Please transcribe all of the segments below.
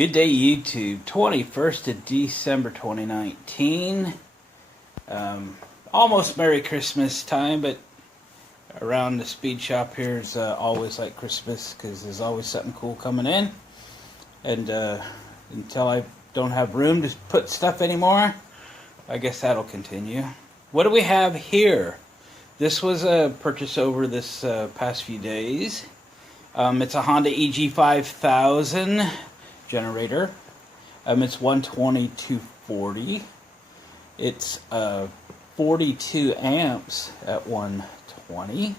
Good day, YouTube. 21st of December 2019. Almost Merry Christmas time, but around the speed shop here is always like Christmas because there's always something cool coming in. And until I don't have room to put stuff anymore, I guess that'll continue. What do we have here? This was a purchase over this past few days. It's a Honda EG5000 generator. It's 120/240. It's 42 amps at 120,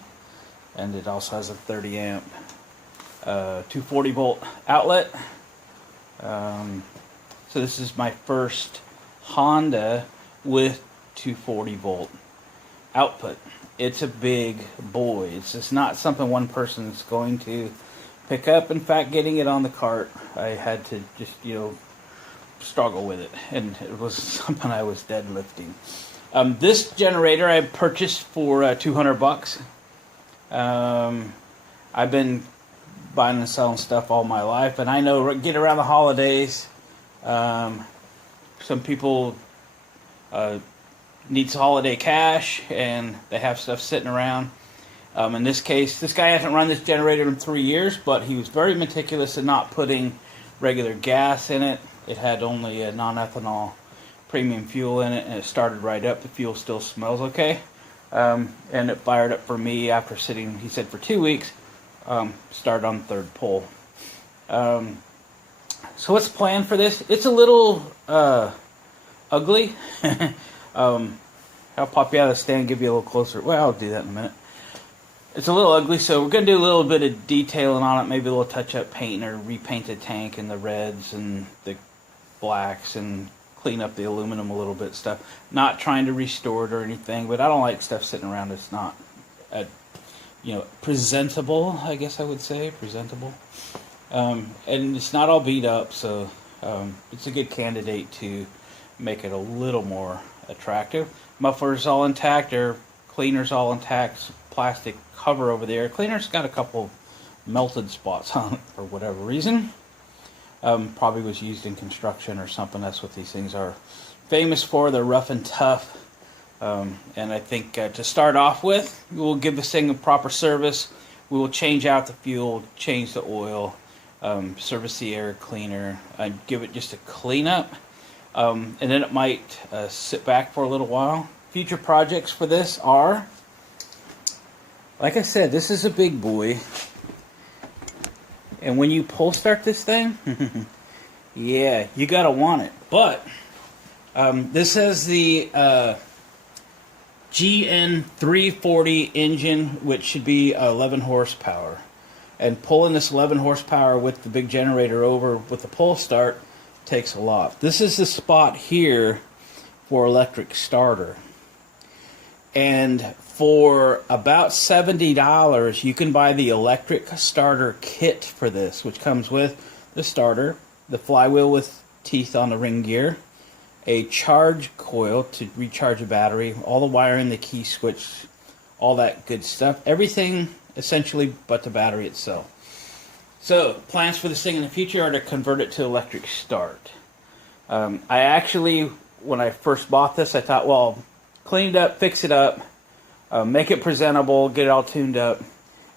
and it also has a 30 amp 240 volt outlet. So this is my first Honda with 240 volt output. It's a big boy. It's just not something one person's going to pick up. In fact, getting it on the cart, I had to just, struggle with it. And it was something I was deadlifting. This generator I purchased for $200. I've been buying and selling stuff all my life. And I know, get around the holidays, some people needs holiday cash and they have stuff sitting around. In this case, this guy hasn't run this generator in 3 years, but he was very meticulous in not putting regular gas in it. It had only a non-ethanol premium fuel in it, and it started right up. The fuel still smells okay. And it fired up for me after sitting, he said, for 2 weeks. Started on the third pull. So what's the plan for this? It's a little ugly. I'll pop you out of the stand and give you a little closer. Well, I'll do that in a minute. It's a little ugly, so we're going to do a little bit of detailing on it, maybe a little touch-up paint or repaint the tank and the reds and the blacks and clean up the aluminum a little bit stuff. Not trying to restore it or anything, but I don't like stuff sitting around that's not, presentable, I guess I would say, presentable. And it's not all beat up, so it's a good candidate to make it a little more attractive. Muffler's all intact, air cleaner's all intact, plastic cover over there. Cleaner's got a couple melted spots on it for whatever reason. Probably was used in construction or something. That's what these things are famous for. They're rough and tough. And I think to start off with, we will give this thing a proper service. We will change out the fuel, change the oil, service the air cleaner, give it just a cleanup. And then it might sit back for a little while. Future projects for this are, like I said, this is a big boy. And when you pull start this thing, yeah, you gotta want it. But this has the GN340 engine, which should be 11 horsepower. And pulling this 11 horsepower with the big generator over with the pull start takes a lot. This is the spot here for electric starter. And for about $70, you can buy the electric starter kit for this, which comes with the starter, the flywheel with teeth on the ring gear, a charge coil to recharge a battery, all the wiring, the key switch, all that good stuff. Everything essentially but the battery itself. So, plans for this thing in the future are to convert it to electric start. I actually, when I first bought this, I thought, well, clean it up, fix it up, make it presentable, get it all tuned up,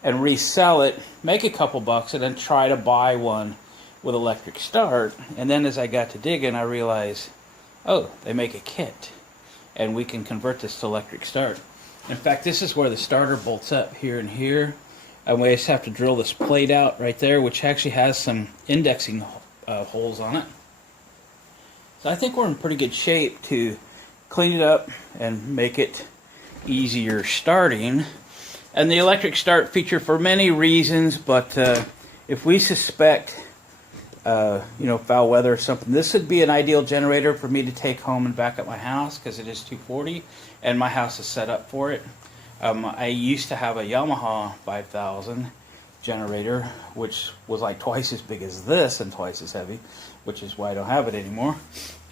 and resell it, make a couple bucks, and then try to buy one with electric start. And then as I got to digging, I realized, oh, they make a kit, and we can convert this to electric start. In fact, this is where the starter bolts up here and here. And we just have to drill this plate out right there, which actually has some indexing holes on it. So I think we're in pretty good shape to clean it up and make it easier starting. And the electric start feature for many reasons, but if we suspect foul weather or something, this would be an ideal generator for me to take home and back up my house because it is 240 and my house is set up for it. I used to have a Yamaha 5000 generator, which was like twice as big as this and twice as heavy, which is why I don't have it anymore.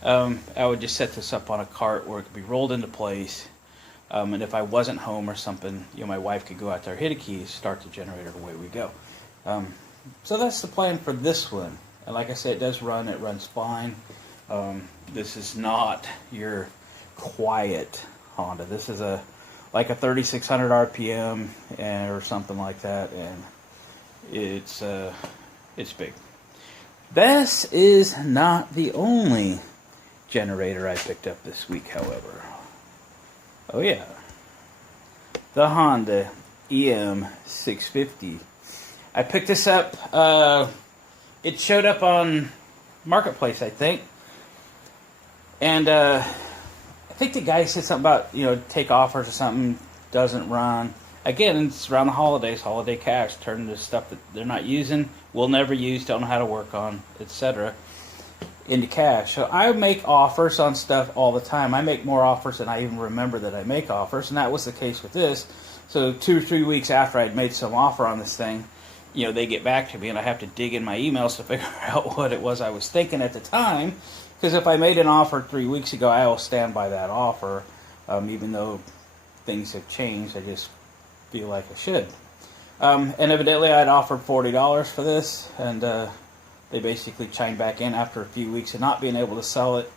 I would just set this up on a cart where it could be rolled into place. And if I wasn't home or something, my wife could go out there, hit a key, start the generator, away we go. So that's the plan for this one. And like I said, it does run. It runs fine. This is not your quiet Honda. This is like a 3600 RPM or something like that, and it's big. This is not the only generator I picked up this week, however. Oh yeah, the Honda EM650. I picked this up. It showed up on Marketplace, I think, and I think the guy said something about, take offers or something. Doesn't run. Again, it's around the holidays. Holiday cash turned into stuff that they're not using, will never use, don't know how to work on, etc. into cash. So I make offers on stuff all the time. I make more offers than I even remember that I make offers, and that was the case with this. So 2 or 3 weeks after I'd made some offer on this thing, they get back to me, and I have to dig in my emails to figure out what it was I was thinking at the time. Because if I made an offer 3 weeks ago, I will stand by that offer, even though things have changed. I just feel like I should. And evidently I'd offered $40 for this, and they basically chimed back in after a few weeks of not being able to sell it.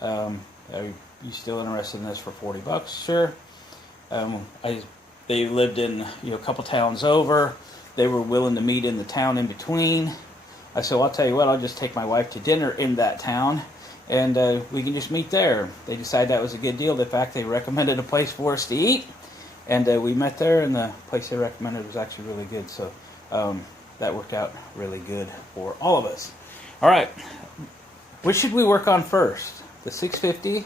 Are you still interested in this for $40? Sure. They lived in a couple towns over. They were willing to meet in the town in between. I said, well, I'll tell you what, I'll just take my wife to dinner in that town, and we can just meet there. They decided that was a good deal. In fact, they recommended a place for us to eat, and we met there, and the place they recommended was actually really good. So that worked out really good for all of us. All right, which should we work on first? The 650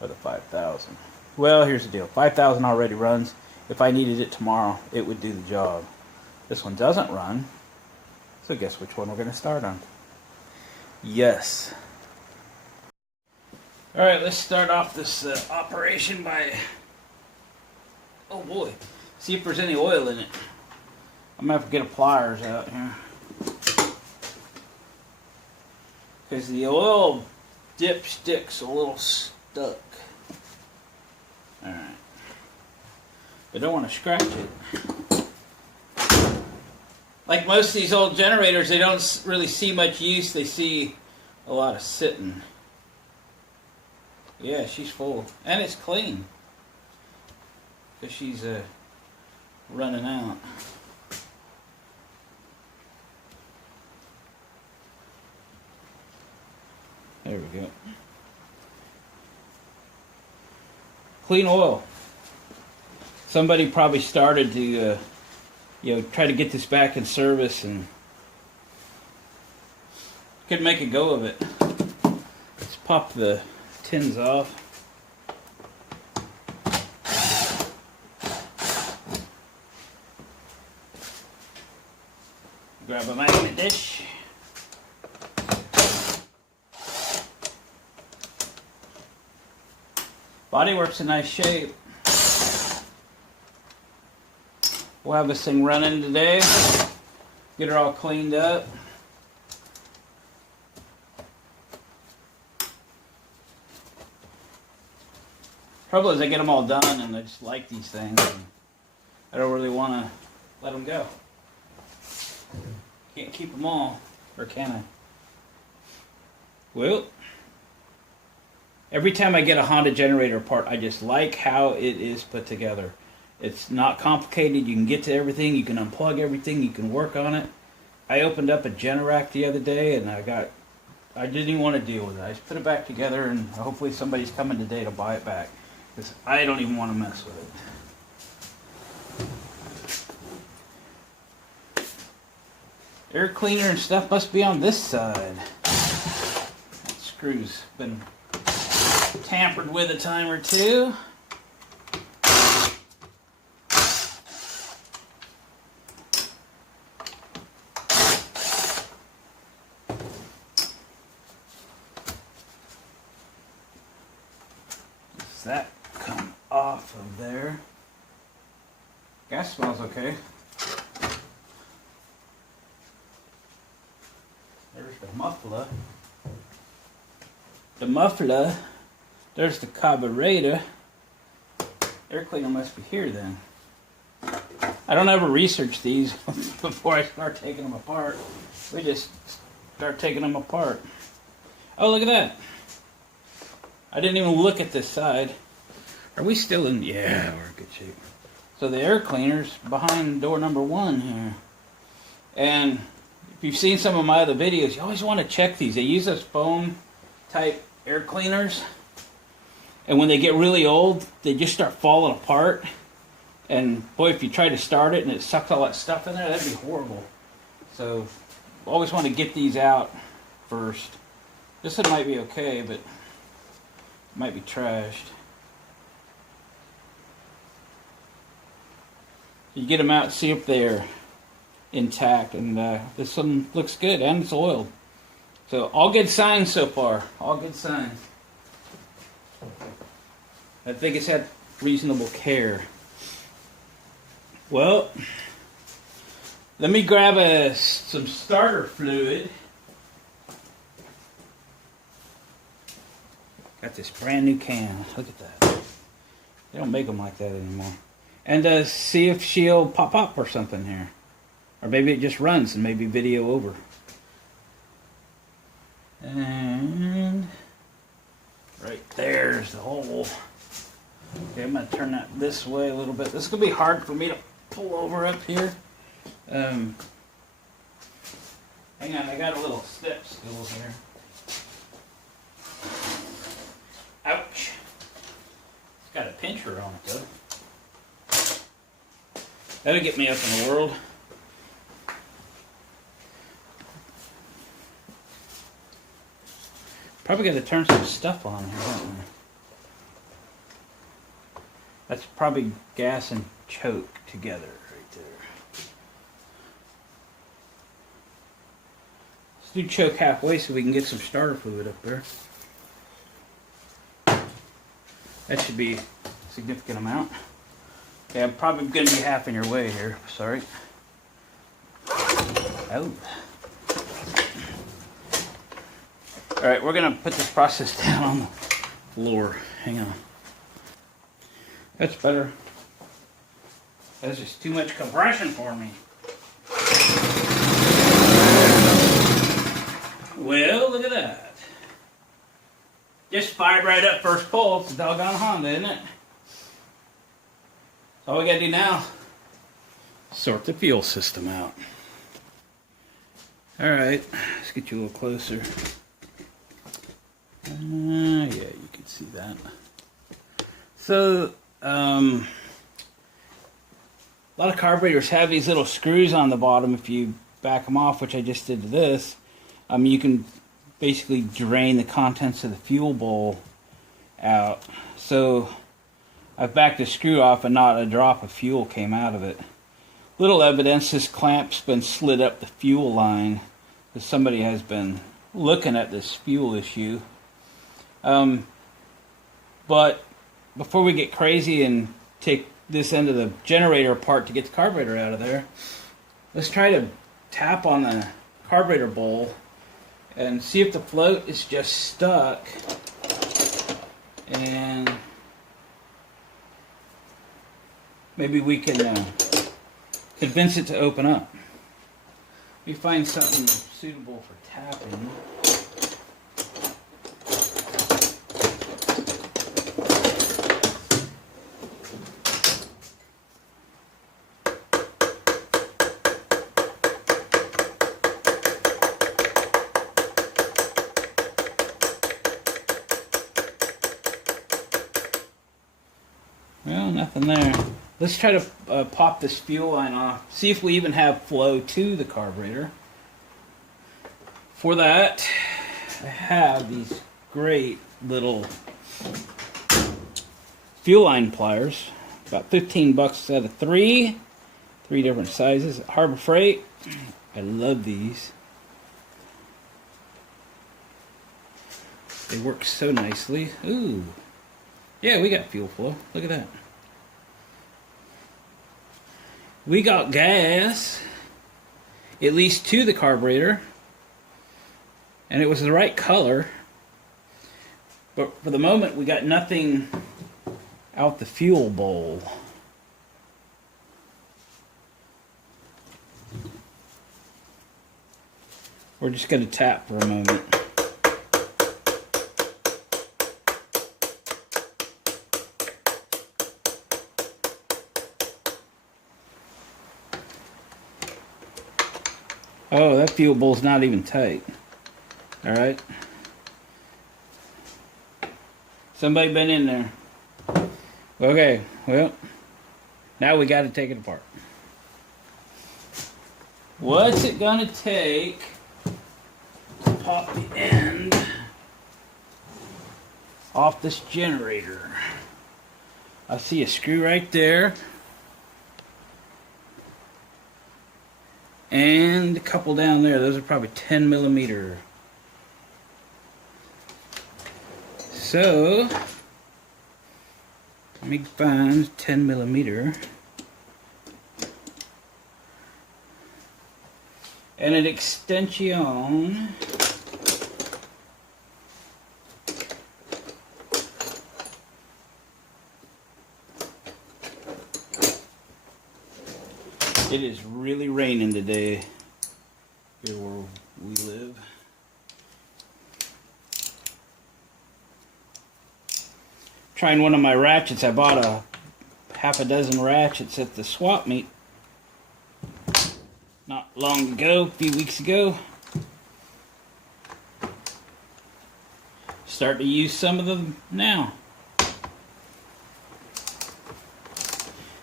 or the 5000? Well, here's the deal. 5000 already runs. If I needed it tomorrow, it would do the job. This one doesn't run. So guess which one we're going to start on? Yes. Alright, let's start off this operation by... Oh boy. See if there's any oil in it. I'm going to have to get a pliers out here. Because the oil dipstick's a little stuck. Alright. I don't want to scratch it. Like most of these old generators, they don't really see much use. They see a lot of sitting. Yeah, she's full. And it's clean. Because she's running out. There we go. Clean oil. Somebody probably started to... try to get this back in service and could make a go of it. Let's pop the tins off. Grab a magnet dish. Bodywork's in nice shape. We'll have this thing running today. Get her all cleaned up. Trouble is I get them all done and I just like these things. And I don't really want to let them go. Can't keep them all, or can I? Well, every time I get a Honda generator apart, I just like how it is put together. It's not complicated. You can get to everything. You can unplug everything. You can work on it. I opened up a Generac the other day, and I didn't even want to deal with it. I just put it back together, and hopefully somebody's coming today to buy it back, because I don't even want to mess with it. Air cleaner and stuff must be on this side. That screw's been tampered with a time or two. That come off of there. Gas smells okay. There's the muffler. The muffler. There's the carburetor. Air cleaner must be here then. I don't ever research these before I start taking them apart. We just start taking them apart. Oh, look at that. I didn't even look at this side. Are we still in? Yeah, we're in good shape. So the air cleaner's behind door number 1 here. And if you've seen some of my other videos, you always want to check these. They use those foam type air cleaners. And when they get really old, they just start falling apart. And boy, if you try to start it and it sucks all that stuff in there, that'd be horrible. So always want to get these out first. This one might be okay, but it might be trashed. You get them out, see if they're intact, and this one looks good and it's oiled. So all good signs so far. All good signs. I think it's had reasonable care. Well, let me grab some starter fluid. Got this brand new can. Look at that. They don't make them like that anymore. And see if she'll pop up or something here. Or maybe it just runs and maybe video over. And right there's the hole. Okay, I'm going to turn that this way a little bit. This is going to be hard for me to pull over up here. Hang on, I got a little step stool here. Ouch. It's got a pincher on it though. That'll get me up in the world. Probably got to turn some stuff on here, don't we? That's probably gas and choke together right there. Let's do choke halfway so we can get some starter fluid up there. That should be a significant amount. Okay, I'm probably going to be half in your way here. Sorry. Oh. Alright, we're going to put this process down on the floor. Hang on. That's better. That's just too much compression for me. Well, look at that. Just fired right up first pull. It's a doggone Honda, isn't it? So all we gotta do now, sort the fuel system out. Alright, let's get you a little closer. Yeah, you can see that. So, a lot of carburetors have these little screws on the bottom. If you back them off, which I just did to this, you can basically drain the contents of the fuel bowl out. So I've backed the screw off and not a drop of fuel came out of it. Little evidence this clamp's been slid up the fuel line, because somebody has been looking at this fuel issue. But before we get crazy and take this end of the generator apart to get the carburetor out of there, let's try to tap on the carburetor bowl and see if the float is just stuck, and maybe we can convince it to open up. We find something suitable for tapping. Well, nothing there. Let's try to pop this fuel line off. See if we even have flow to the carburetor. For that, I have these great little fuel line pliers. About 15 bucks a set of three different sizes. Harbor Freight. I love these. They work so nicely. Ooh. Yeah, we got fuel flow. Look at that. We got gas, at least to the carburetor, and it was the right color. But for the moment, we got nothing out the fuel bowl. We're just going to tap for a moment. Oh, that fuel bowl's not even tight. Alright. Somebody been in there. Okay, well, now we got to take it apart. What's it gonna take to pop the end off this generator? I see a screw right there. And a couple down there. Those are probably 10 millimeter. So, let me find 10 millimeter. And an extension. It is really raining today here where we live. Trying one of my ratchets. I bought a half a dozen ratchets at the swap meet not long ago, a few weeks ago. Start to use some of them now,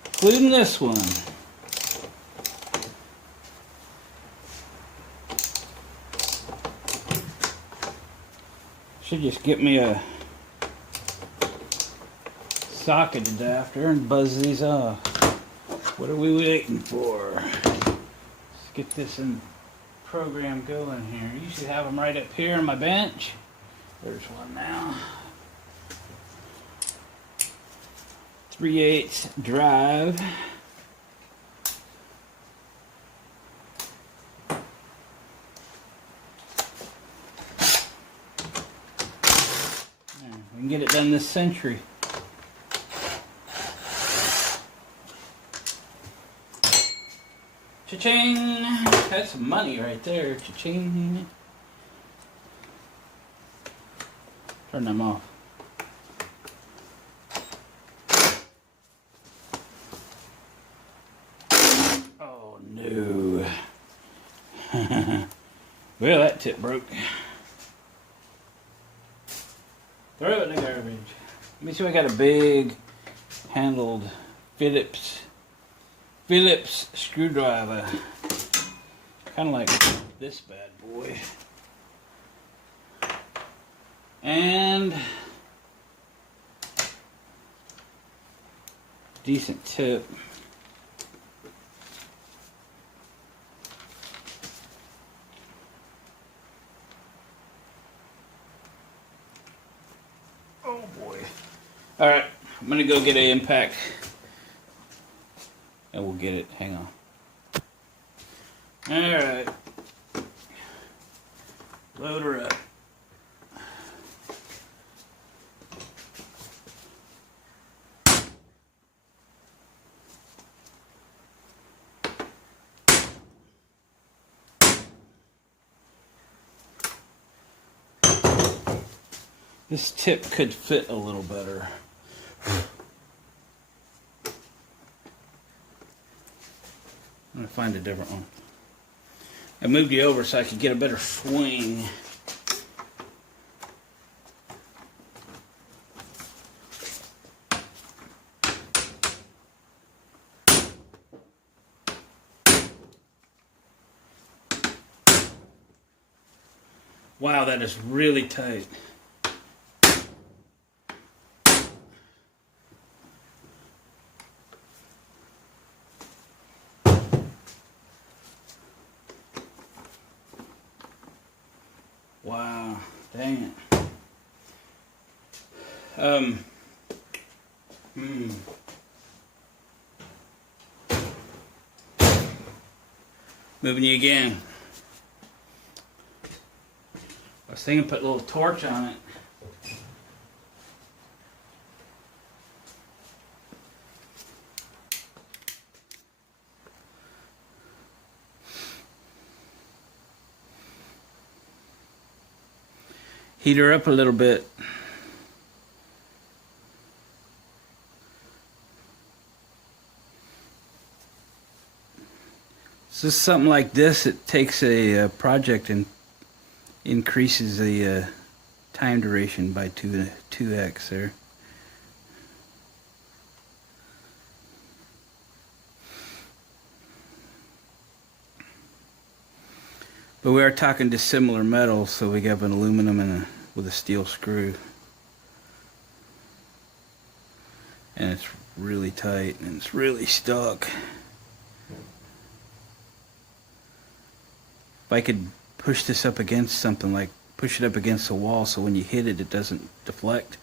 including this one. Should just get me a socket adapter and buzz these off. What are we waiting for? Let's get this in program going here. I usually have them right up here on my bench. There's one now. 3/8 drive. We can get it done this century. Cha-ching! That's some money right there. Cha-ching! Turn them off. Oh no. Well, that tip broke. Throw it in the garbage. Let me see if I got a big handled Phillips screwdriver. Kind of like this bad boy. And decent tip. Oh boy. Alright, I'm gonna go get an impact and we'll get it. Hang on. Alright. Load her up. This tip could fit a little better. I'm going to find a different one. I moved you over so I could get a better swing. Wow, that is really tight. Wow, dang it. Moving you again. I was thinking put a little torch on it. Heat her up a little bit. So something like this, it takes a project and increases the time duration by 2x there. But we are talking dissimilar metals, so we have an aluminum and with a steel screw. And it's really tight and it's really stuck. If I could push this up against something, like push it up against the wall so when you hit it, it doesn't deflect,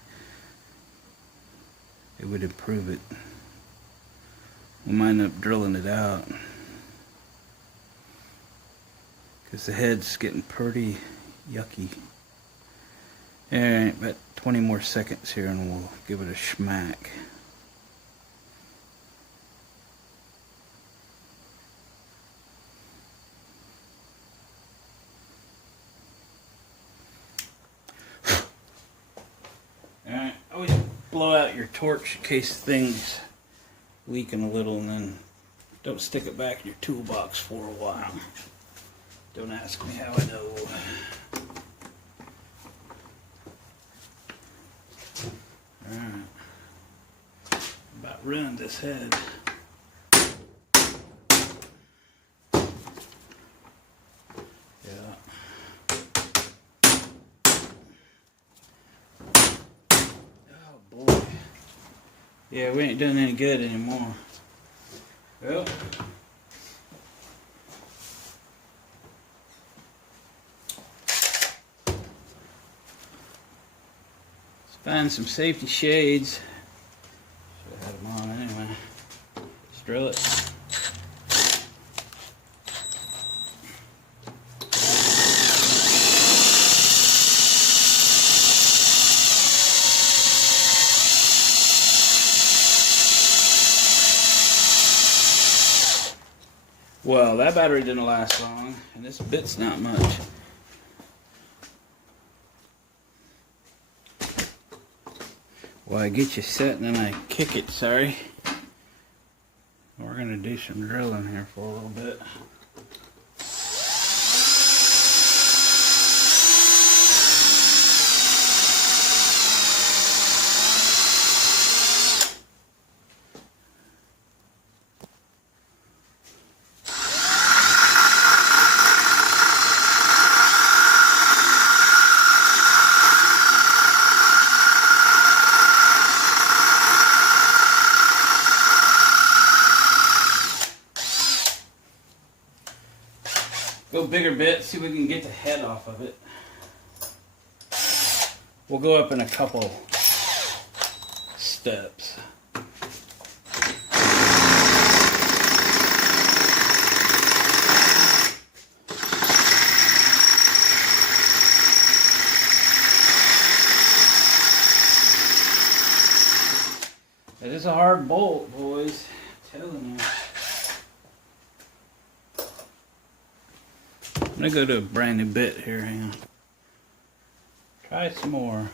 it would improve it. We might end up drilling it out, because the head's getting pretty yucky. Alright, about 20 more seconds here and we'll give it a schmack. Alright, always blow out your torch in case things leaking a little, and then don't stick it back in your toolbox for a while. Don't ask me how I know. Alright. About ruined this head. Yeah. Oh boy. Yeah, we ain't doing any good anymore. Well. Find some safety shades. Should have had them on anyway. Let's drill it. Well, that battery didn't last long, and this bit's not much. Well, I get you set and then I kick it, sorry. We're going to do some drilling here for a little bit. Go bigger bit, see if we can get the head off of it. We'll go up in a couple steps. It is a hard bolt, boys. I'm telling you. I'm going to go to a brand new bit here. Hang on. Try some more.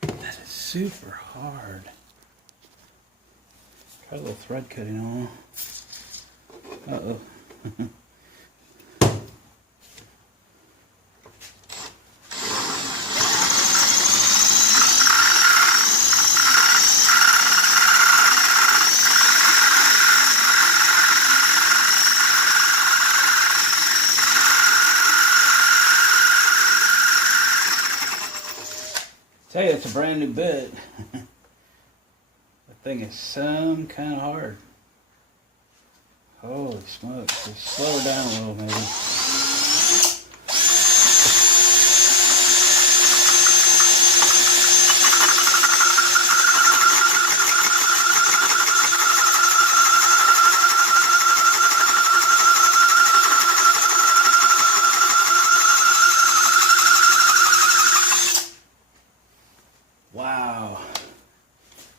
That is super hard. Try a little thread cutting on. Uh-oh. Tell you, it's a brand new bit. That thing is some kind of hard. Holy smokes. Just slow it down a little maybe. Wow.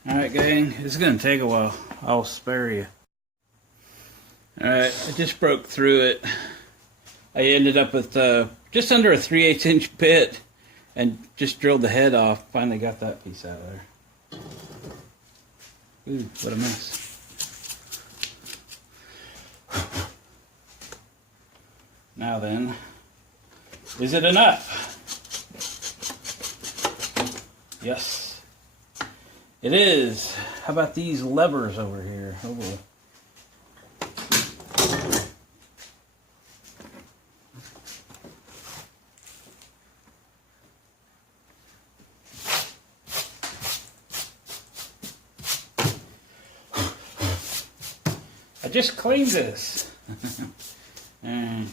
Alright gang, it's going to take a while. I'll spare you. Alright, I just broke through it. I ended up with just under a 3/8 inch bit and just drilled the head off. Finally got that piece out of there. Ooh, what a mess. Now then, is it enough? Yes, it is. How about these levers over here? Oh boy. I just cleaned this. And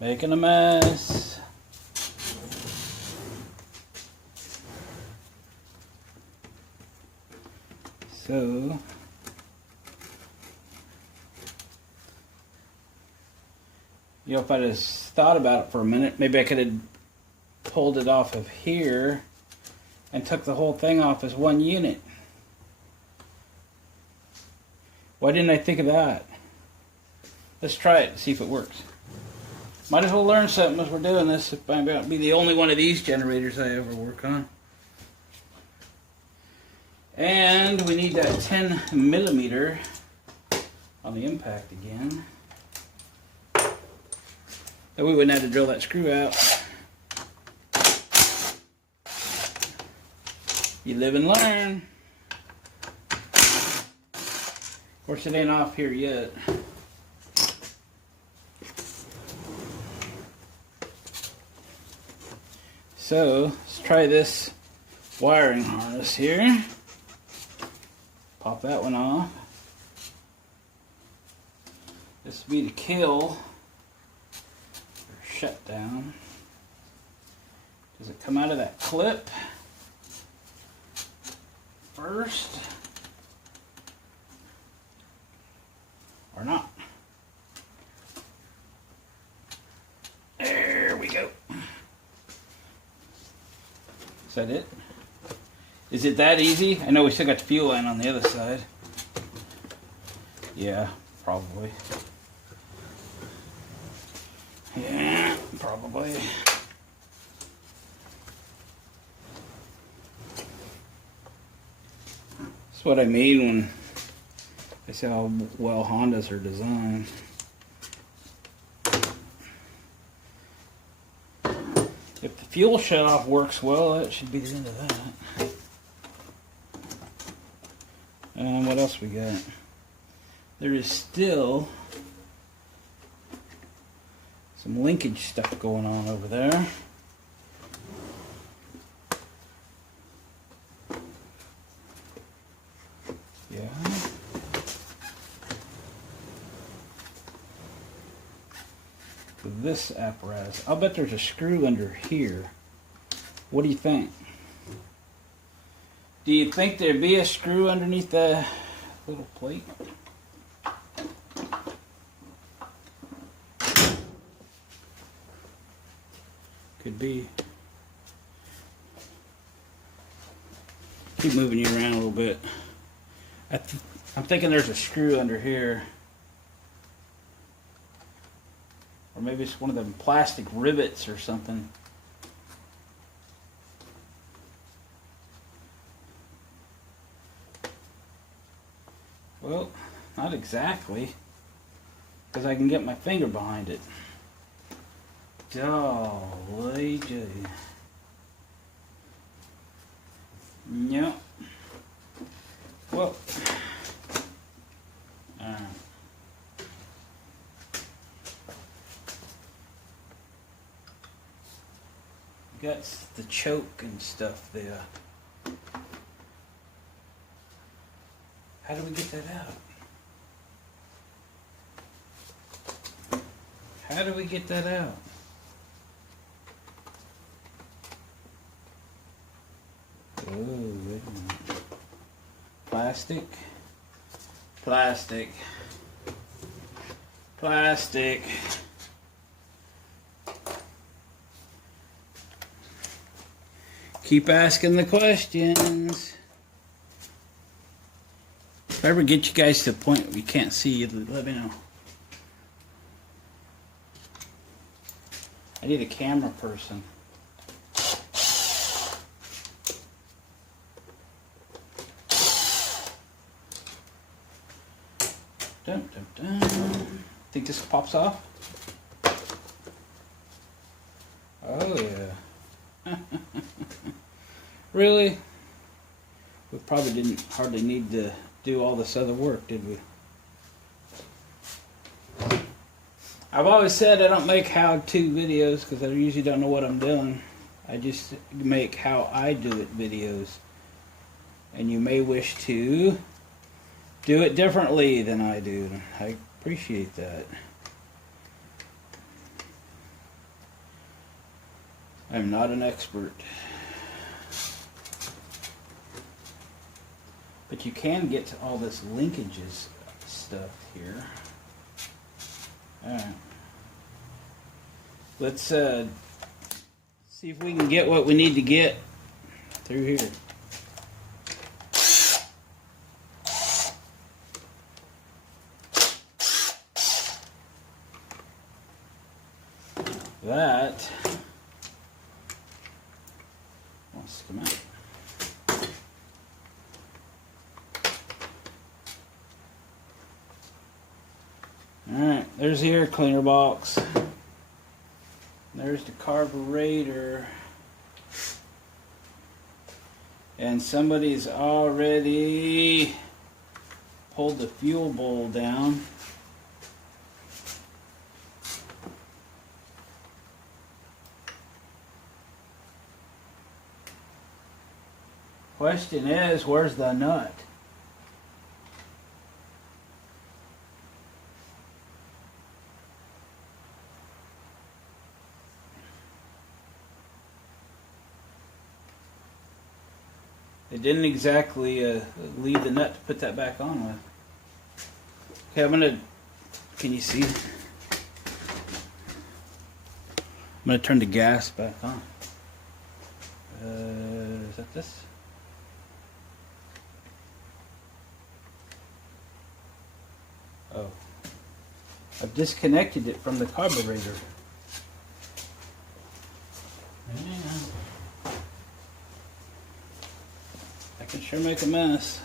making a mess. So if I just thought about it for a minute, maybe I could have pulled it off of here and took the whole thing off as one unit. Why didn't I think of that? Let's try it and see if it works. Might as well learn something as we're doing this. If I'm about to be the only one of these generators I ever work on. And we need that 10 millimeter on the impact again. That we wouldn't have to drill that screw out. You live and learn. Of course, it ain't off here yet. So, let's try this wiring harness here. Pop that one off. This will be the kill or shutdown. Does it come out of that clip first or not? There we go. Is that it? Is it that easy? I know we still got the fuel line on the other side. Yeah, probably. Yeah, probably. That's what I mean when I say how well Hondas are designed. If the fuel shutoff works well, that should be the end of that. And what else we got? There is still some linkage stuff going on over there. Yeah. With this apparatus, I'll bet there's a screw under here. What do you think? Do you think there'd be a screw underneath the little plate? Could be. Keep moving you around a little bit. I'm thinking there's a screw under here. Or maybe it's one of them plastic rivets or something. Well, not exactly, because I can get my finger behind it. Golly gee. Yep. Well, got the choke and stuff there. How do we get that out? How do we get that out? Oh, wait a minute. Plastic. Plastic. Plastic. Keep asking the questions. If I ever get you guys to the point where you can't see, let me know. I need a camera person. Dun, dun, dun. Think this pops off? Oh yeah. Really? We probably didn't hardly need to do all this other work, did we? I've always said I don't make how-to videos because I usually don't know what I'm doing. I just make how I do it videos. And you may wish to do it differently than I do. I appreciate that. I'm not an expert. But you can get to all this linkages stuff here. Alright. Let's see if we can get what we need to get through here. That wants to come out. Alright, there's the air cleaner box. There's the carburetor. And somebody's already pulled the fuel bowl down. Question is, where's the nut? It didn't exactly leave the nut to put that back on with. Okay, I'm gonna, can you see? I'm gonna turn the gas back on. Is that this? Oh, I've disconnected it from the carburetor. I can sure make a mess.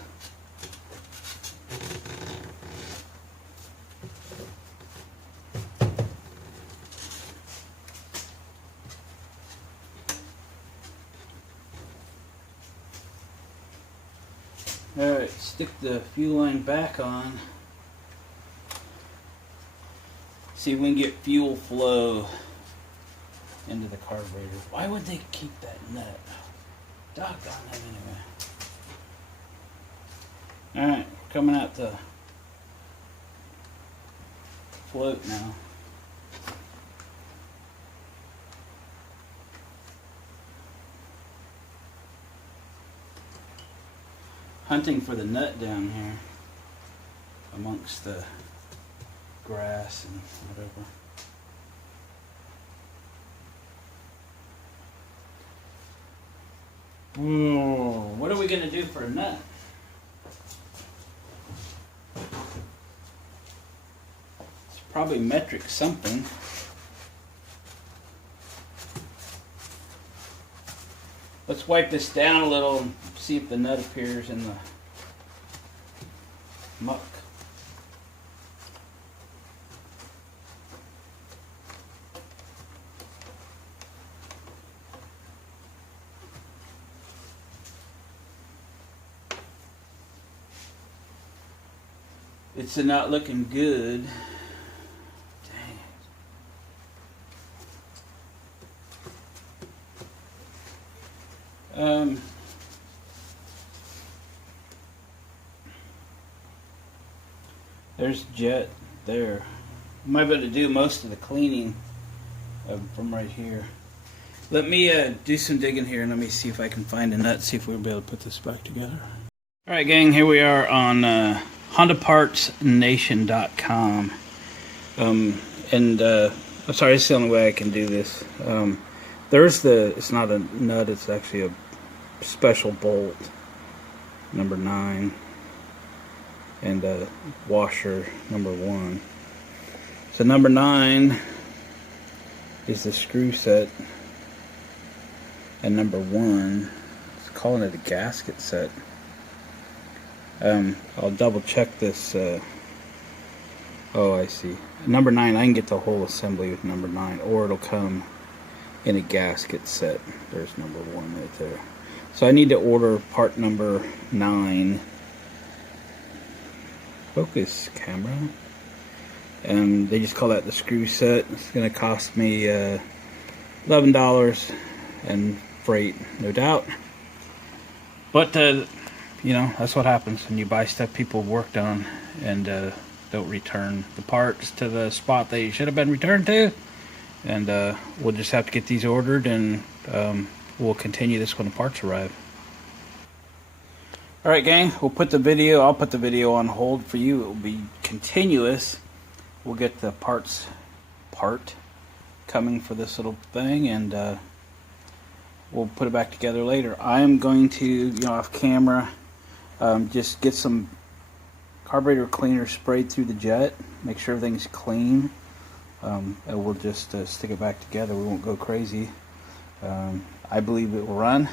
Alright, stick the fuel line back on. See if we can get fuel flow into the carburetor. Why would they keep that nut? Doggone it anyway. Alright, coming out the float now. Hunting for the nut down here amongst the grass and whatever. Oh, what are we going to do for a nut? It's probably metric something. Let's wipe this down a little and see if the nut appears in the muck. It's not looking good. Dang it. There's jet there. I might be able to do most of the cleaning from right here. Let me do some digging here and let me see if I can find a nut, see if we'll be able to put this back together. Alright gang, here we are on HondaPartsNation.com. I'm sorry, it's the only way I can do this. It's not a nut, it's actually a special bolt, number 9, and a washer, number 1. So number 9 is the screw set, and number 1, it's calling it a gasket set. I'll double check this. Oh, I see. Number 9, I can get the whole assembly with number 9, or it'll come in a gasket set. There's number 1 right there. So I need to order part number 9. Focus, camera. And they just call that the screw set. It's going to cost me $11 and freight, no doubt. But you know, that's what happens when you buy stuff people worked on and don't return the parts to the spot they should have been returned to. And we'll just have to get these ordered, and we'll continue this when the parts arrive. Alright gang, I'll put the video on hold for you. It will be continuous. We'll get the part coming for this little thing, and we'll put it back together later. I am going to, you know, off camera, just get some carburetor cleaner sprayed through the jet, make sure everything's clean, and we'll just stick it back together. We won't go crazy. I believe it will run.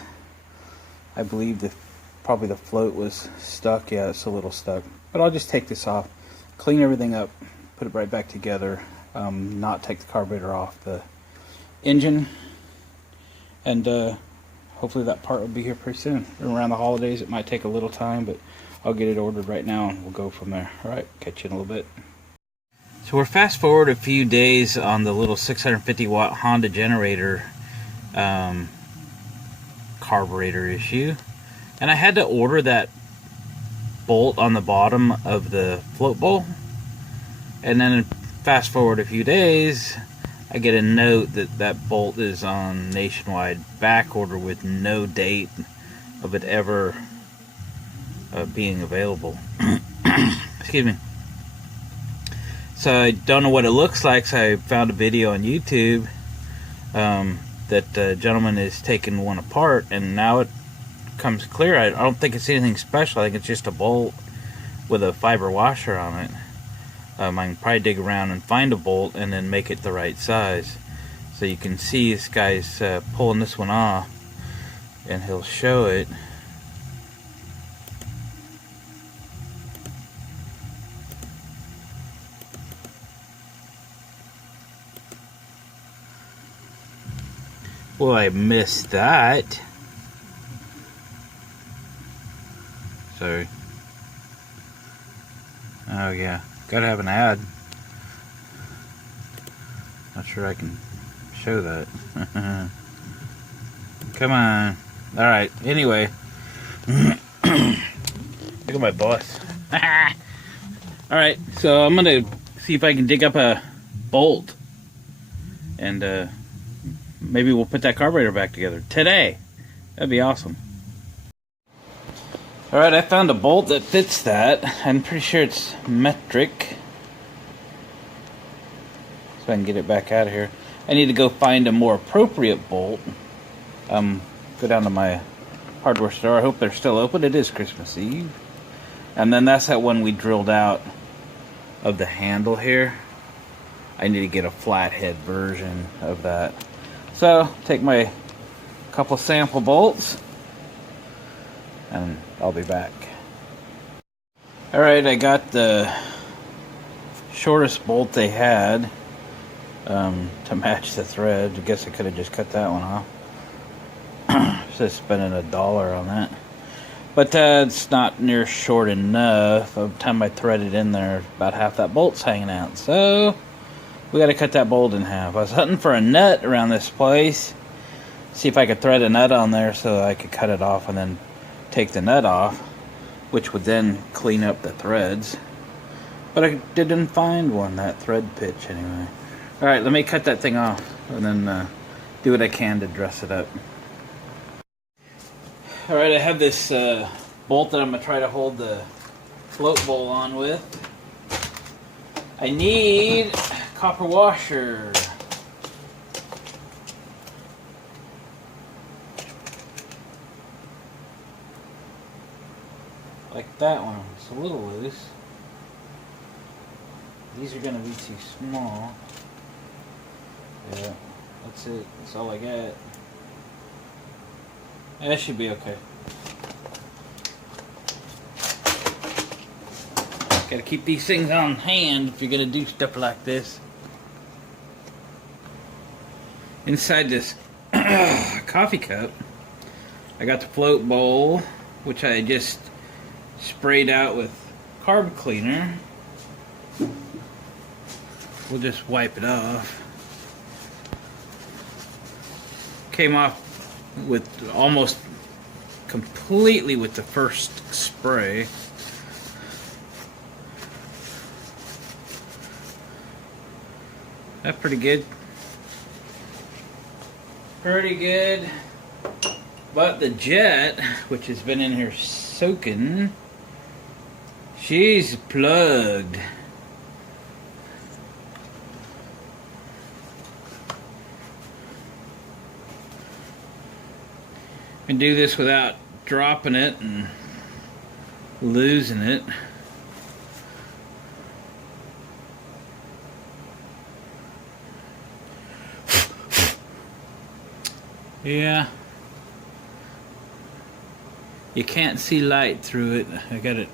I believe probably the float was stuck. Yeah, it's a little stuck, but I'll just take this off, clean everything up, put it right back together, not take the carburetor off the engine, and hopefully that part will be here pretty soon. Around the holidays it might take a little time, but I'll get it ordered right now and we'll go from there. Alright, catch you in a little bit. So we're fast forward a few days on the little 650 watt Honda generator carburetor issue, and I had to order that bolt on the bottom of the float bowl. And then fast forward a few days, I get a note that that bolt is on nationwide back order with no date of it ever being available. Excuse me. So I don't know what it looks like, so I found a video on YouTube that a gentleman is taking one apart, and now it comes clear. I don't think it's anything special. I think it's just a bolt with a fiber washer on it. I can probably dig around and find a bolt and then make it the right size. So you can see this guy's pulling this one off, and he'll show it. Well, I missed that. Sorry. Oh yeah, gotta have an ad. Not sure I can show that. Come on. Alright, anyway. Look at my boss. Alright, so I'm gonna see if I can dig up a bolt, and maybe we'll put that carburetor back together today. That'd be awesome. Alright, I found a bolt that fits that. I'm pretty sure it's metric. So I can get it back out of here. I need to go find a more appropriate bolt. Go down to my hardware store. I hope they're still open. It is Christmas Eve. And then that's that one we drilled out of the handle here. I need to get a flathead version of that. So, take my couple sample bolts, and I'll be back. Alright, I got the shortest bolt they had to match the thread. I guess I could have just cut that one off. Just spending $1 on that. But it's not near short enough. By the time I thread it in there, about half that bolt's hanging out. So, we got to cut that bolt in half. I was hunting for a nut around this place. See if I could thread a nut on there so I could cut it off and then take the nut off, which would then clean up the threads. But I didn't find one, that thread pitch anyway. Alright, let me cut that thing off and then do what I can to dress it up. Alright, I have this bolt that I'm going to try to hold the float bowl on with. I need copper washer. Like that one, it's a little loose. These are gonna be too small. Yeah, that's it. That's all I got. That should be okay. Gotta keep these things on hand if you're gonna do stuff like this. Inside this coffee cup, I got the float bowl, which I just sprayed out with carb cleaner. We'll just wipe it off. Came off with almost completely with the first spray. That's pretty good. Pretty good. But the jet, which has been in here soaking, she's plugged. Can do this without dropping it and losing it. Yeah. You can't see light through it. I got it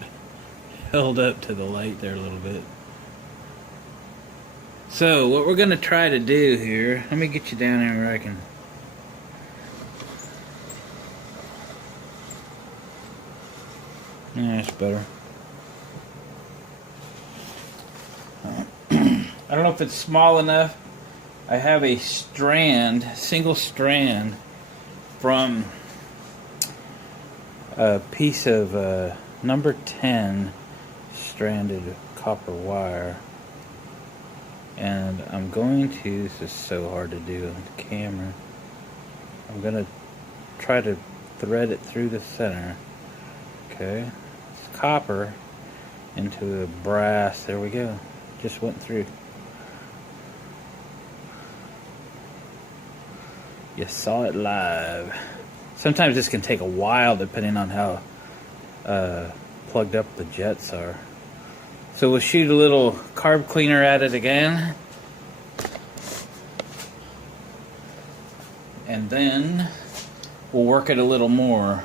held up to the light there a little bit. So what we're gonna try to do here, let me get you down there where I can. Yeah, that's better. I don't know if it's small enough. I have a strand, single strand, from a piece of number 10 stranded copper wire. And I'm going to, this is so hard to do on the camera, I'm going to try to thread it through the center. Okay, it's copper into a brass, there we go, just went through. You saw it live. Sometimes this can take a while depending on how plugged up the jets are. So we'll shoot a little carb cleaner at it again. And then we'll work it a little more.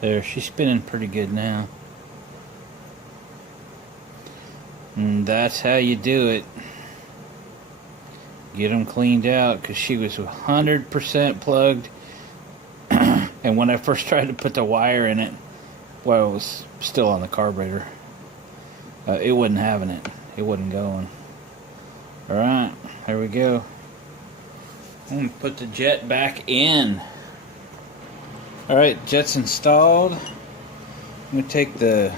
There, she's spinning pretty good now. And that's how you do it. Get them cleaned out, because she was 100% plugged. And when I first tried to put the wire in it, while it was still on the carburetor, it wasn't having it. It wasn't going. Alright, there we go. I'm going to put the jet back in. Alright, jet's installed. I'm going to take the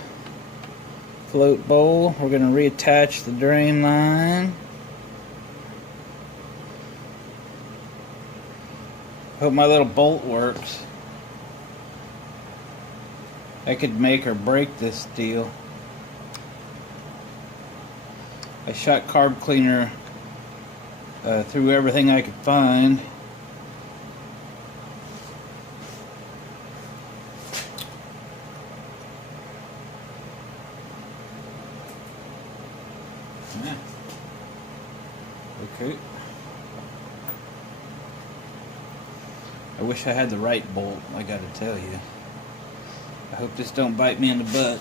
float bowl. We're going to reattach the drain line. Hope my little bolt works. I could make or break this deal. I shot carb cleaner through everything I could find. Okay. I wish I had the right bolt, I gotta tell you. I hope this don't bite me in the butt.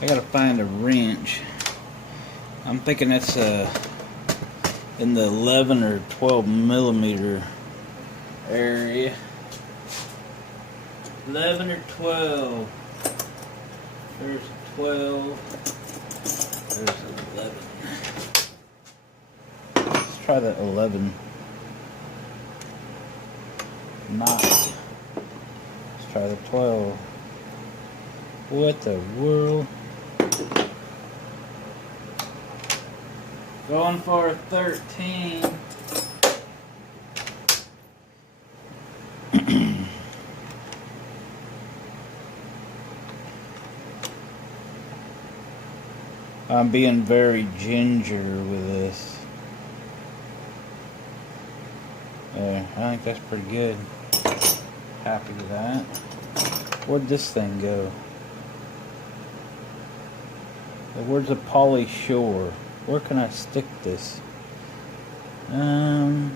I gotta find a wrench. I'm thinking that's in the 11 or 12 millimeter area. 11 or 12. There's a 12. There's an 11. Let's try that 11. Not. Let's try the 12. What the world? Going for a 13. I'm being very ginger with this. I think that's pretty good. Happy with that. Where'd this thing go? Where's the poly shore? Where can I stick this? Right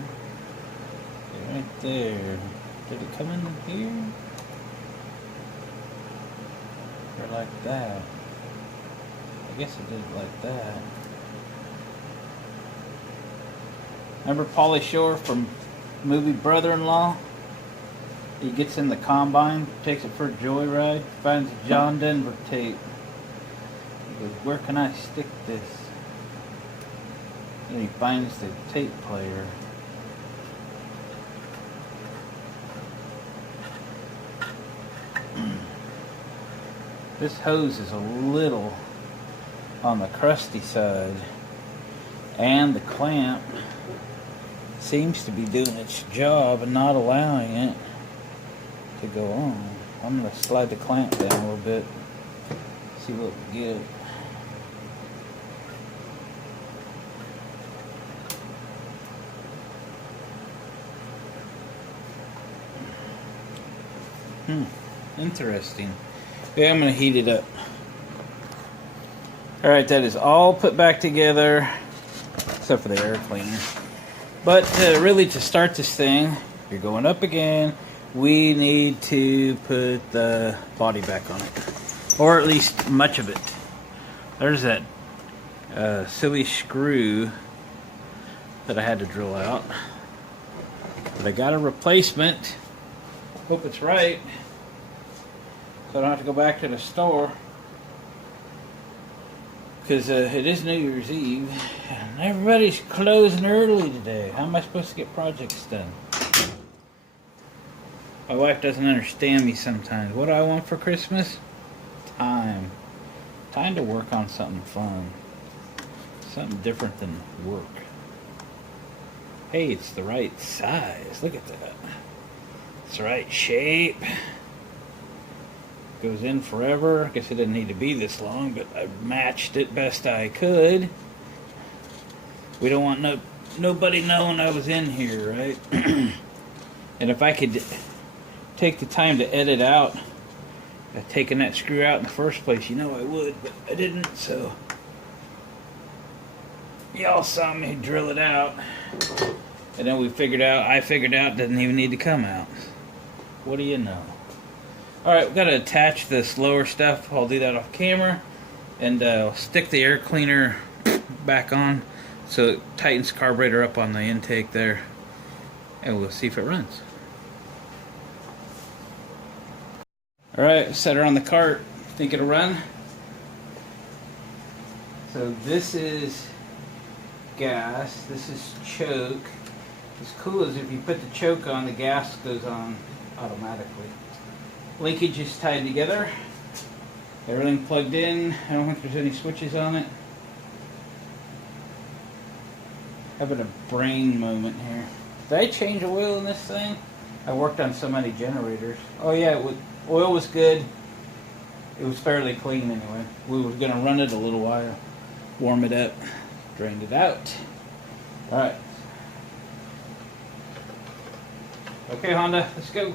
there. Did it come in here? Or like that? I guess it did like that. Remember Pauly Shore from movie Brother-in-Law? He gets in the combine, takes it for a joyride, finds a John Denver tape. He goes, where can I stick this? And he finds the tape player. This hose is a little on the crusty side, and the clamp seems to be doing its job and not allowing it to go on. I'm going to slide the clamp down a little bit, see what we get. Interesting. Yeah, I'm going to heat it up. Alright, that is all put back together, except for the air cleaner. But really, to start this thing, you're going up again, we need to put the body back on it. Or at least much of it. There's that silly screw that I had to drill out. But I got a replacement. Hope it's right, so I don't have to go back to the store. Because it is New Year's Eve, and everybody's closing early today. How am I supposed to get projects done? My wife doesn't understand me sometimes. What do I want for Christmas? Time. Time to work on something fun. Something different than work. Hey, it's the right size. Look at that. It's the right shape. Goes in forever. I guess it didn't need to be this long, but I matched it best I could. We don't want nobody knowing I was in here, right? And if I could take the time to edit out taking that screw out in the first place, you know I would, but I didn't, so y'all saw me drill it out. And then I figured out it doesn't even need to come out. What do you know? Alright, we've got to attach this lower stuff. I'll do that off camera. And I'll stick the air cleaner back on so it tightens the carburetor up on the intake there. And we'll see if it runs. Alright, set her on the cart. Think it'll run? So this is gas. This is choke. What's cool is if you put the choke on, the gas goes on automatically. Linkage is tied together. Everything plugged in. I don't think there's any switches on it. Having a brain moment here. Did I change oil in this thing? I worked on so many generators. Oh yeah, oil was good. It was fairly clean anyway. We were going to run it a little while. Warm it up. Drained it out. Alright. Okay, Honda, let's go.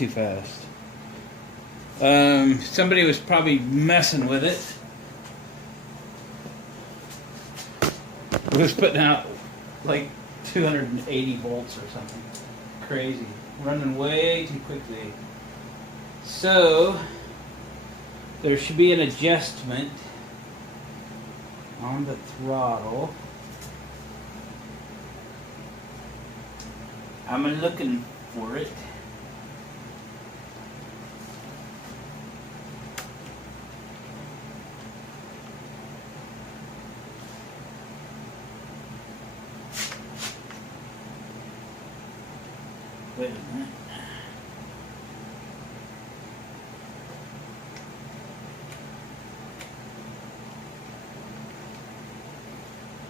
too fast. Somebody was probably messing with it. It was putting out like 280 volts or something. Crazy. Running way too quickly. So, there should be an adjustment on the throttle. I'm looking for it. Wait a minute.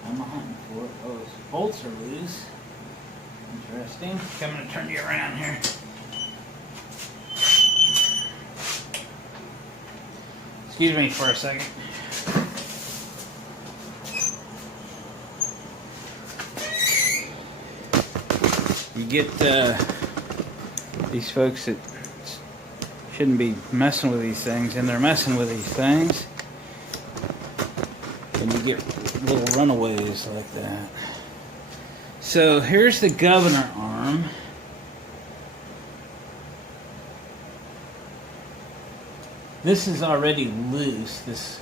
I'm hunting for it. Oh, its bolts are loose. Interesting. I'm going to turn you around here. Excuse me for a second. You get these folks that shouldn't be messing with these things, and they're messing with these things, and you get little runaways like that. So here's the governor arm. This is already loose, this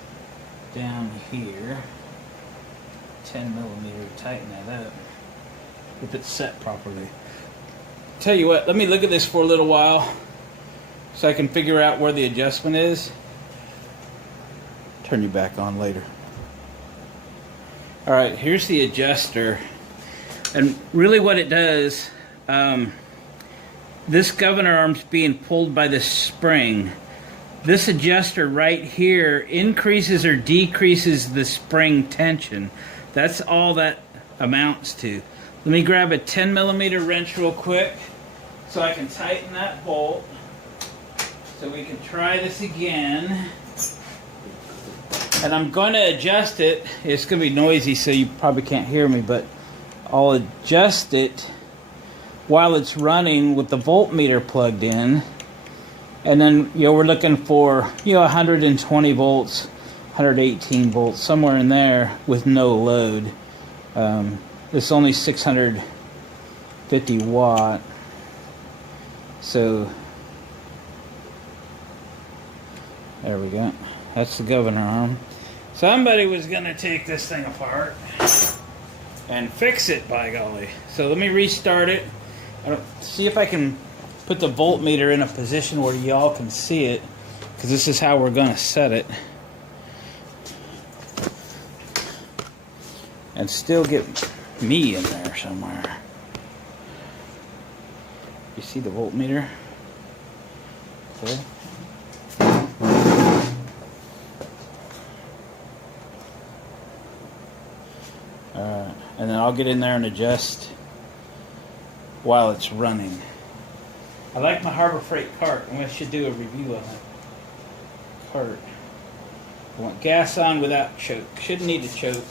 down here. 10 millimeter, tighten that up if it's set properly. Tell you what, let me look at this for a little while so I can figure out where the adjustment is. Turn you back on later. Alright, here's the adjuster. And really what it does, this governor arm's being pulled by this spring. This adjuster right here increases or decreases the spring tension. That's all that amounts to. Let me grab a 10 millimeter wrench real quick so I can tighten that bolt. So we can try this again. And I'm going to adjust it. It's going to be noisy so you probably can't hear me, but I'll adjust it while it's running with the voltmeter plugged in. And then, we're looking for, 120 volts, 118 volts, somewhere in there with no load. It's only 650 watt. So, there we go. That's the governor arm. Somebody was going to take this thing apart and fix it, by golly. So let me restart it. See if I can put the voltmeter in a position where y'all can see it, because this is how we're going to set it. And still get me in there somewhere. You see the voltmeter? Okay. And then I'll get in there and adjust while it's running. I like my Harbor Freight cart. I should do a review on that cart. I want gas on without choke. Shouldn't need to choke.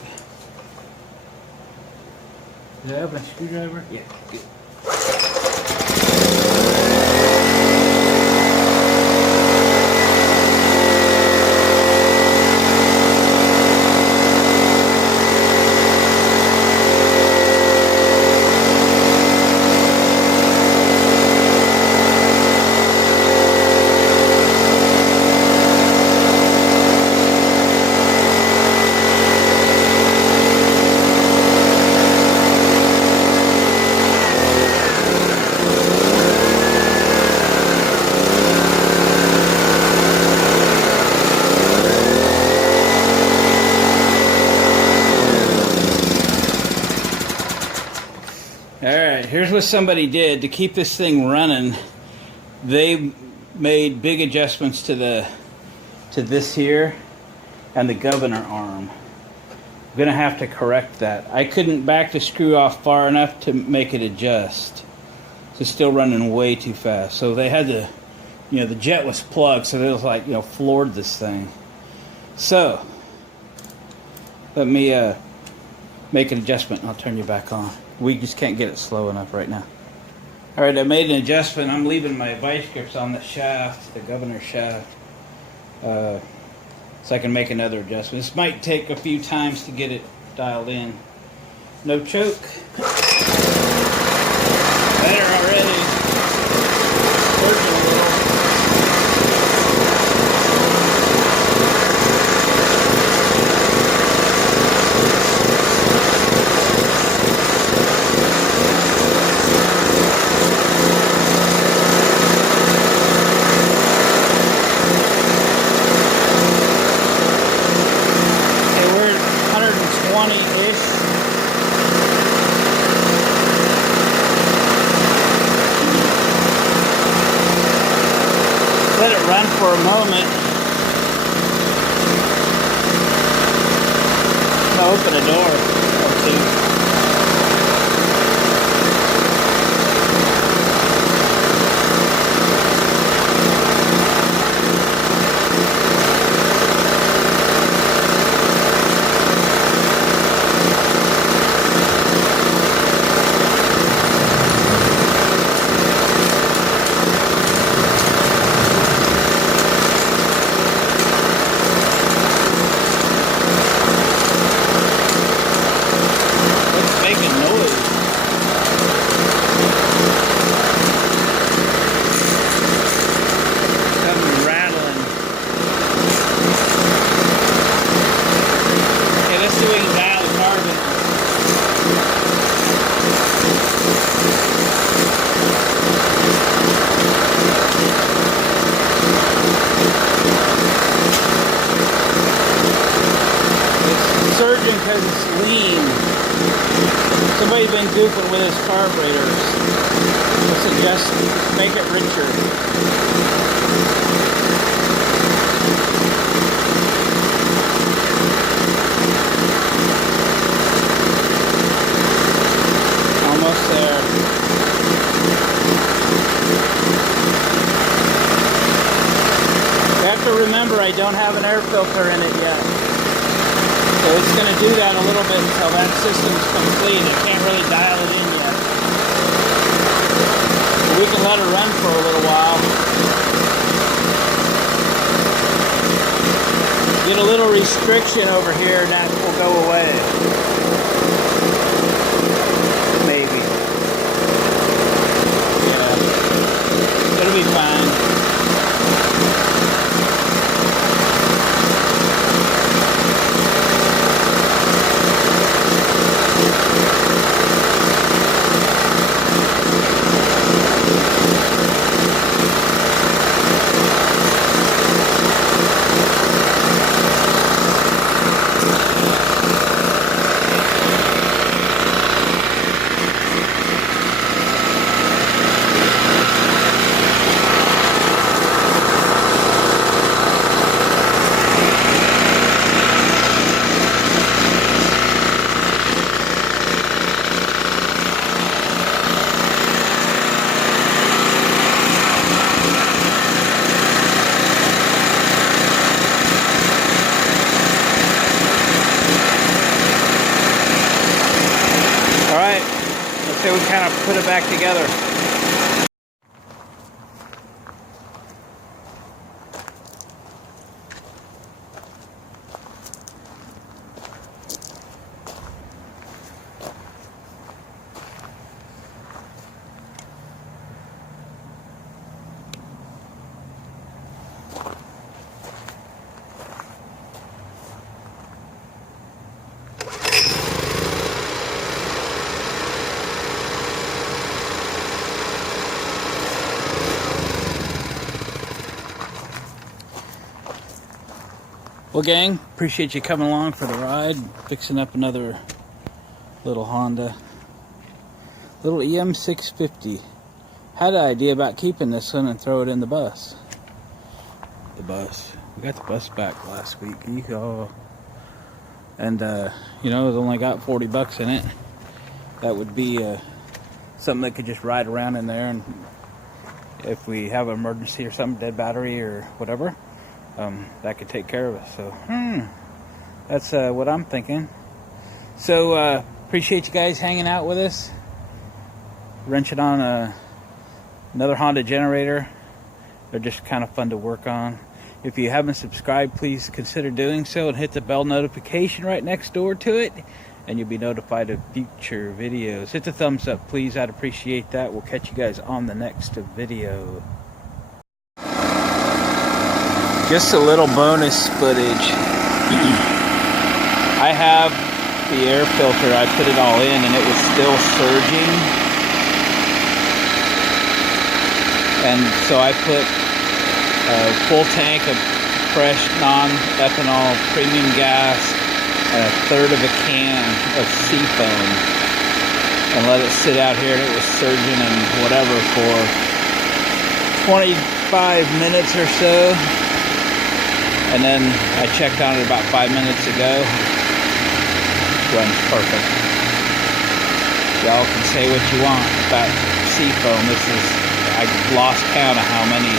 Do I have my screwdriver? Yeah, good. Here's what somebody did to keep this thing running. They made big adjustments to this here and the governor arm. I'm gonna have to correct that. I couldn't back the screw off far enough to make it adjust. It's still running way too fast. So they had to, the jet was plugged, so they was like, floored this thing. So let me make an adjustment and I'll turn you back on. We just can't get it slow enough right now. Alright, I made an adjustment. I'm leaving my vice grips on the shaft, the governor shaft, so I can make another adjustment. This might take a few times to get it dialed in. No choke. Better already. Working a little. Okay, we're at 120-ish. Let it run for a moment. I'll open a door or two. Because it's lean. Somebody's been goofing with his carburetors. Let's adjust, make it richer. Almost there. You have to remember I don't have an air filter in it yet. So it's going to do that a little bit until that system's complete. It can't really dial it in yet. So we can let it run for a little while. Get a little restriction over here and that will go away. Maybe. Yeah. It'll be fine. So we kind of put it back together. Well, gang, appreciate you coming along for the ride. Fixing up another little Honda. Little EM650. Had an idea about keeping this one and throw it in the bus. The bus. We got the bus back last week. And, you know, it's only got 40 bucks in it. That would be something that could just ride around in there. And if we have an emergency or something, dead battery or whatever, that could take care of us. So, that's what I'm thinking. So, appreciate you guys hanging out with us. Wrenching on a Another Honda generator. They're just kind of fun to work on. If you haven't subscribed, please consider doing so and hit the bell notification right next door to it, and you'll be notified of future videos. Hit the thumbs up, please. I'd appreciate that. We'll catch you guys on the next video. Just a little bonus footage. I have the air filter. I put it all in and it was still surging. And so I put a full tank of fresh non-ethanol premium gas and a third of a can of seafoam and let it sit out here, and it was surging and whatever for 25 minutes or so. And then I checked on it about 5 minutes ago. Runs perfect. Y'all can say what you want about seafoam. I lost count of how many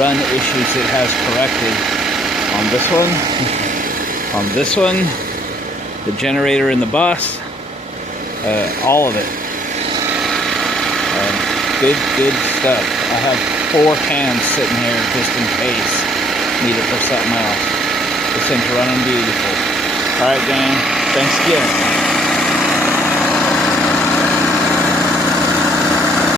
run issues it has corrected. On this one, the generator in the bus, all of it. Good stuff. I have 4 cans sitting here just in case. Need it for something else. This thing's running beautiful. Alright, gang. Thanks again.